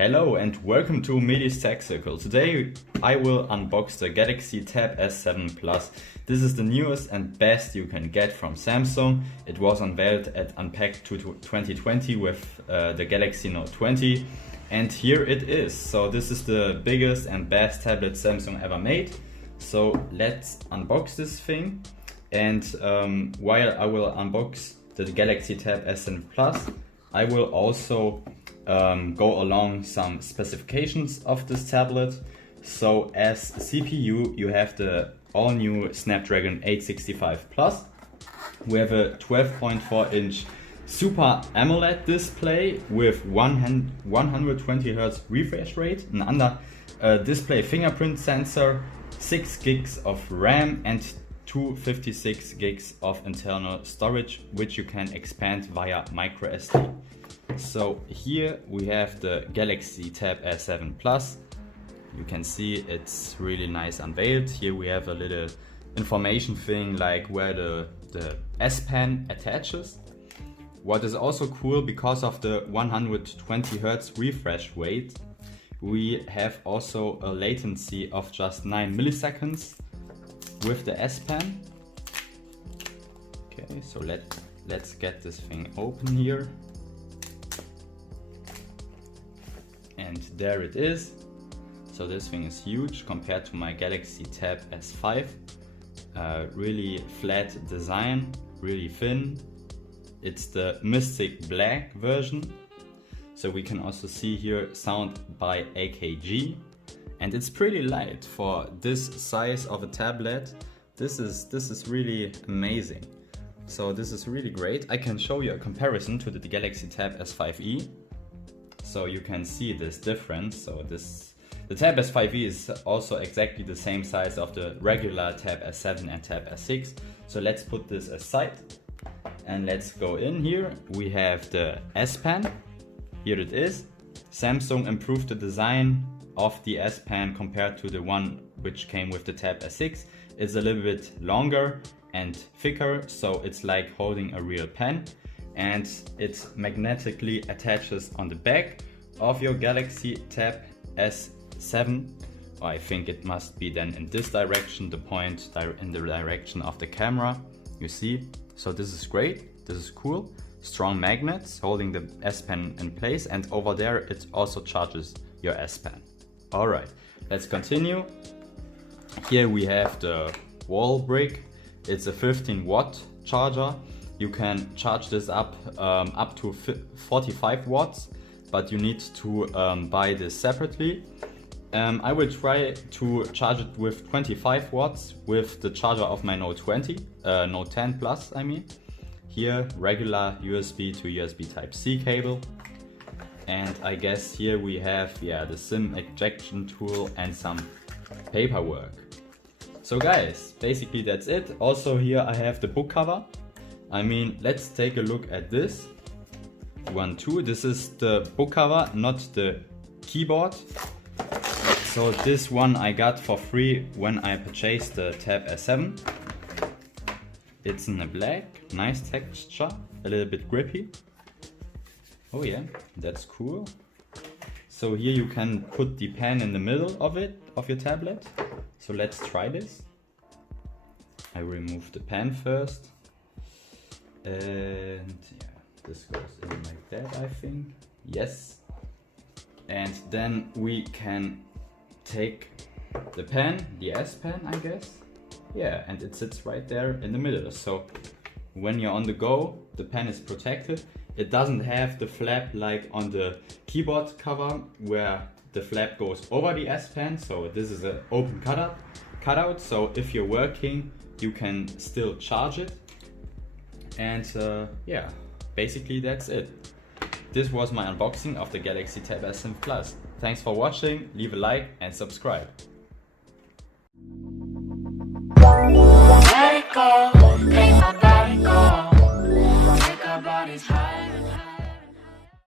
Hello and welcome to Medi's Tech Circle. Today I will unbox the Galaxy Tab S7 Plus. This is the newest and best you can get from Samsung. It was unveiled at Unpacked 2020 with the Galaxy Note 20, and here it is. So this is the biggest and best tablet Samsung ever made. So let's unbox this thing, and while I will unbox the Galaxy Tab S7 Plus, I will also go along some specifications of this tablet. So as CPU, you have the all new Snapdragon 865 Plus. We have a 12.4 inch Super AMOLED display with 120 Hz refresh rate, an under display fingerprint sensor, 6 gigs of RAM and 256 gigs of internal storage, which you can expand via micro SD. So here we have the Galaxy Tab S7 Plus. You can see it's really nice unveiled. Here we have a little information thing like where the S Pen attaches. What is also cool, because of the 120 Hz refresh rate, we have also a latency of just 9 milliseconds with the S Pen. Okay, so let's get this thing open here. And there it is. So this thing is huge compared to my Galaxy Tab S5. Really flat design, really thin. It's the Mystic Black version. So we can also see here sound by AKG. And it's pretty light for this size of a tablet. This is really amazing. So this is really great. I can show you a comparison to the Galaxy Tab S5e. So you can see this difference. So the Tab S5e is also exactly the same size of the regular Tab S7 and Tab S6. So let's put this aside and let's go in here. We have the S Pen. Here it is. Samsung improved the design of the S Pen compared to the one which came with the Tab S6. It's a little bit longer and thicker, so it's like holding a real pen. And it magnetically attaches on the back of your Galaxy Tab S7. I think it must be then in this direction, the point in the direction of the camera, you see. So this is great, this is cool. Strong magnets holding the S Pen in place, and over there it also charges your S Pen. Alright, let's continue. Here we have the wall brick. It's a 15-watt charger. You can charge this up to 45 watts, but you need to buy this separately. I will try to charge it with 25 watts with the charger of my Note 10 Plus, I mean. Here, regular USB to USB Type-C cable. And I guess here we have the SIM ejection tool and some paperwork. So guys, basically that's it. Also here I have the book cover. I mean, let's take a look at this. This is the book cover, not the keyboard. So this one I got for free when I purchased the Tab S7. It's in a black, nice texture, a little bit grippy. Oh yeah, that's cool. So here you can put the pen in the middle of your tablet. So let's try this. I remove the pen first. And this goes in like that, I think. Yes. And then we can take the pen, the S Pen, I guess. Yeah, and it sits right there in the middle. So when you're on the go, the pen is protected. It doesn't have the flap like on the keyboard cover where the flap goes over the S Pen. So this is an open cutout. So if you're working, you can still charge it. And yeah, basically that's it. This was my unboxing of the Galaxy Tab S7 Plus. Thanks for watching, leave a like and subscribe. Let it go.